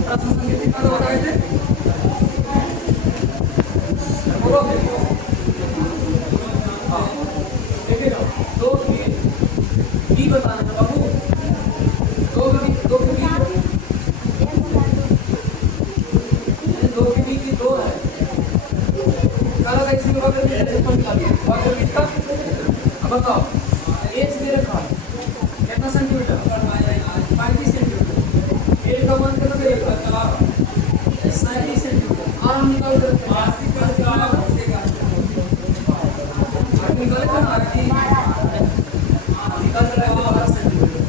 प्रश्न संख्या कितना तो बताए थे बोलो हाँ देखिए दो बी बताना है बाबू दो के बी की दो है काला का इसी वक्त कितना अब बताओ एज दे रखा है कितना सेंटीमीटर 35 सेंटीमीटर एल का मान कितना देगा 37 सेंटीमीटर आर हम निकाल देते हैं निकाले का ना निकाल रहा है 12 सेंटीमीटर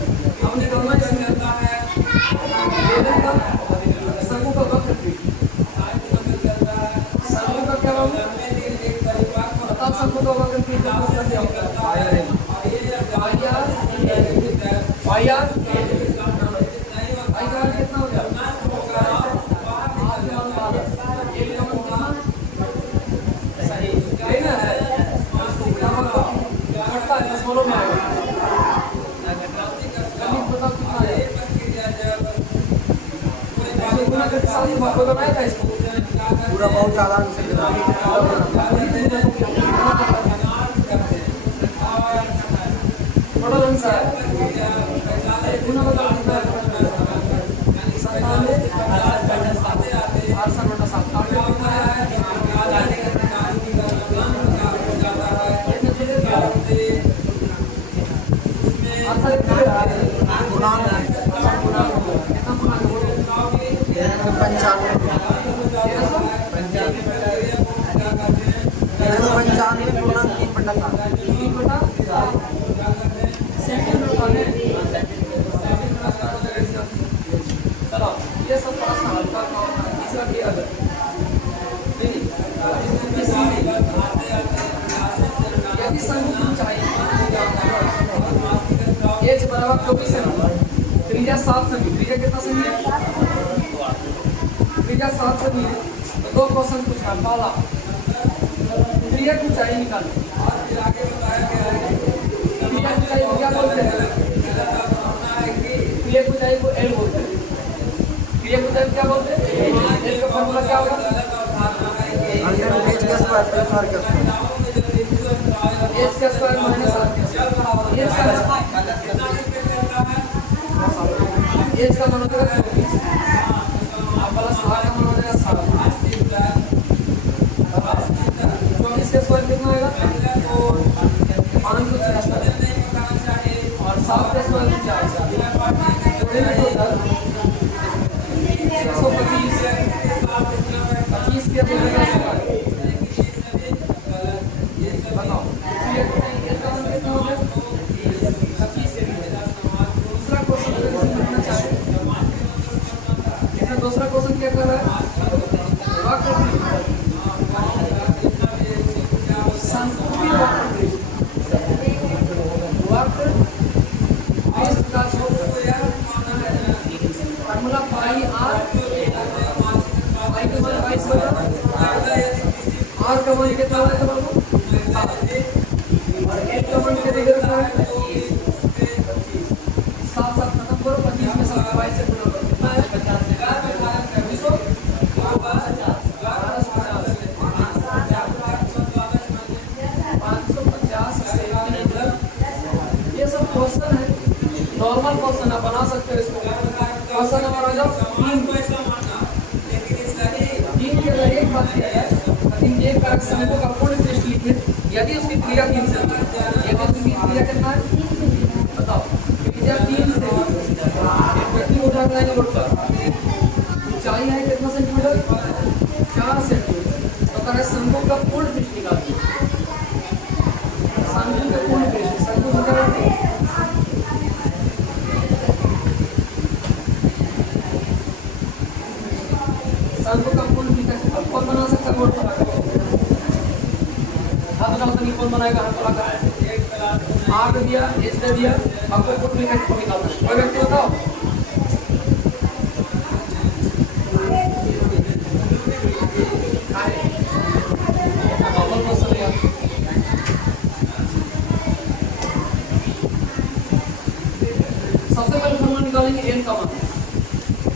अब निकालना इसमें लेवल का समूह का वक्र समूह का क्या होगा बताओ समूह का वक्र क्या होता है वाईआर कितना हो गया सही ना है घटता है सोलो में आएगा बताओ कितना है गुना करके साथ में बनाया था इसको पूरा बहुत आसान से बड़ा रंग सा है गुना बताओ कितना है 24 सेमी त्रिज्या 7 सेमी त्रिज्या कितना सेमी है त्रिज्या 7 सेमी है तो दो क्वेश्चन पूछा पहला त्रिज्या की ऊंचाई निकालो फिर आगे बताया गया है त्रिज्या की ऊंचाई को क्या बोलते हैं त्रिज्या की ऊंचाई को एल बोलते हैं त्रिज्या की ऊंचाई क्या बोलते हैं एल का फार्मूला क्या होगा h का स्क्वायर माइनस r का एच का मान होगा 24 आप प्लस आर का मान हो जाएगा 7 24 का स्क्वायर कितना होगा 550 और 7 का स्क्वायर 125 के बोलेगा बताओ दूसरा क्वेश्चन क्या कर रहा है फार्मूला पाई आर पाई का मान 22 होगा आर का मान कितना होगा बाबू और एल का मान कितना देगा रखा है 7 7 खत्म करो 25 में 7 22 से गुणा करो कितना है 50 नॉर्मल क्वेश्चन आप बना सकते हो इसको क्वेश्चन नंबर आ जाओ 3 के अंदर एक बात किया है लेकिन एक कारक समूह का पूर्ण पृष्ठ लिखिए यदि उसकी क्रिया 3 से यदि उसकी क्रिया कितना है बताओ क्रिया 3 से कितनी ऊर्जा का नहीं बढ़ता ऊंचाई है कितना सेंटीमीटर 4 सेंटीमीटर तो करें समूह का पूर्ण पृष्ठ निकालिए समूह का पूर्ण पृष्ठ समूह का संख्या का पूर्ण विकास अब कौन बना सकता है बोर्ड पर हाथ बनाओ तो कौन बनाएगा हाथ लगा आर दिया एच दे दिया आपको पूर्ण विकास को निकालना है कोई व्यक्ति बताओ सबसे पहले फॉर्मूला निकालेंगे एल का मान।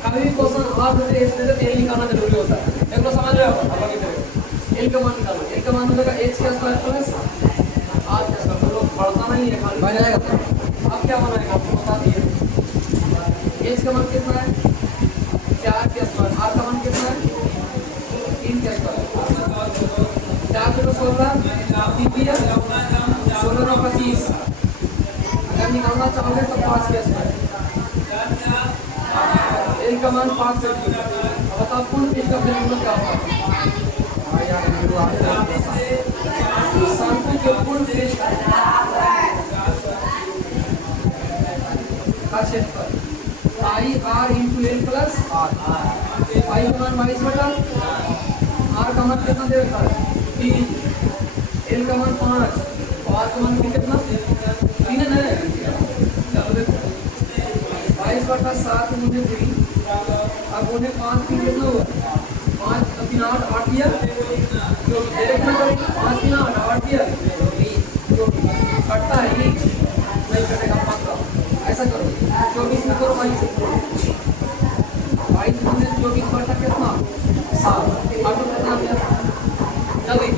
कभी भी क्वेश्चन आर देते एच देते एल निकालना जरूरी होता है। एक लोग समझ रहे हो? अब आगे देखो एल का मान निकालो। एल का मान हो जाएगा एच का स्क्वायर प्लस आर का स्क्वायर। तो लोग पढ़ता नहीं है खाली बन जाएगा। अब क्या बनाएगा आपको बता दिए। एच का मान कितना है 4 के स्क्वायर, आर का मान कितना है 3 के स्क्वायर। 4 × 16 16 × 25। अगर निकालना चाहोगे तो 5 के स्क्वायर। एल का मान 5 सेंटीमीटर। अब बताओ पूर्ण पृष्ठ का क्षेत्रफल क्या होगा? शंकु के पूर्ण पृष्ठ का क्षेत्रफल pi r into l plus r. Pi का मान 22 आर का मान कितना दे रखा है 3, एल का मान 5 और आर का मान कितना 3 है। चलो देखो 22/7 मुझे 3 अब उन्हें 5 3 कितना हुआ 5 3 8 8 दिया जो कितना करेंगे 5 3 8 8 दिया जो कटता है नहीं कटेगा पक्का। ऐसा करो 24 में करो 22 से 22 में 24 बटा कितना 7 8 कितना दिया जल्दी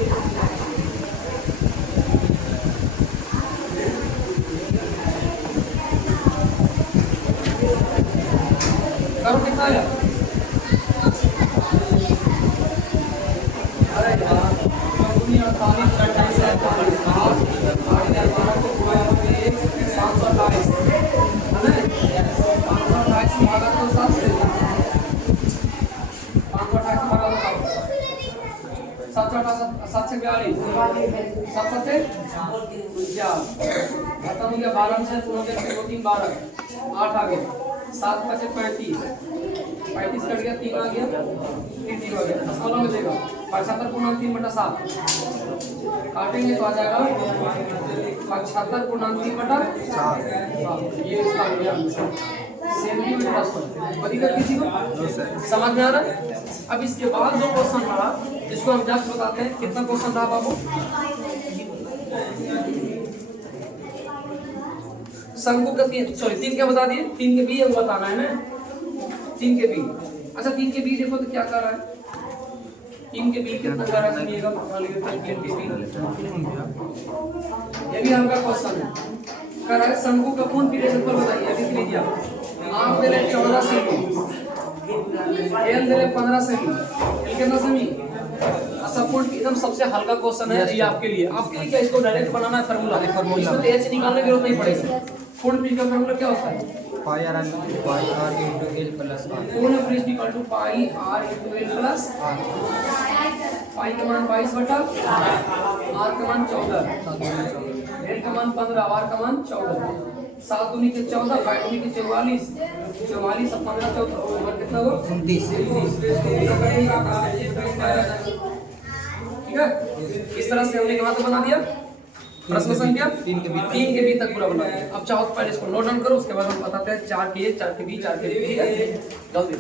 करो कितना है। अरे यार 48 28 खत्म हो गया 12 से 2 3 12 8 आ गया 7 5 35 35 कट गया 3 आ गया 3 आ गया 16 में देगा 75/3/7 काटेंगे तो आ जाएगा 75/3/7 ये इसका हो गया सेंटीमीटर पर दिक्कत किसी को समझ में आ रहा है। अब इसके बाद जो क्वेश्चन रहा इसको हम जस्ट बताते हैं कितना क्वेश्चन रहा बाबू। शंकु का 3 क्या बता दिए 3 के बी बताना है ना 3 के बी। अच्छा 3 के बी देखो तो क्या कर रहा है 3 के बी कितना कर रहा है सुनिएगा मान लीजिए 3 के बी ये भी हल्का क्वेश्चन है कर रहा है शंकु का पूर्ण क्षेत्रफल बताइए। अभी लीजिए आप दे रहे 14 सेमी एल दे रहे 15 सेमी एल कितना सेमी सपोर्ट एकदम सबसे हल्का क्वेश्चन है ये आपके लिए क्या इसको डायरेक्ट बनाना है फार्मूला इसमें तो एच निकालने की जरूरत नहीं पड़ेगी। पूर्ण पृष्ठ का फार्मूला क्या होता है pi r into l plus r. पूर्ण पृष्ठ equal to pi r into l plus r. Pi का मान 22 बटा आर का मान 14 एल का मान 15 आर का मान 14 7 दूनी के 14 5 दूनी के 44 44 और 15 14 और कितना हुआ 29। ठीक है इस तरह से हमने कहां तक बना दिया प्रश्न संख्या 3 के बी तक पूरा बना दिया। अब चाहो तो पहले इसको नोट डाउन करो उसके बाद हम बताते हैं 4 के बी 4 के बी ठीक है जल्दी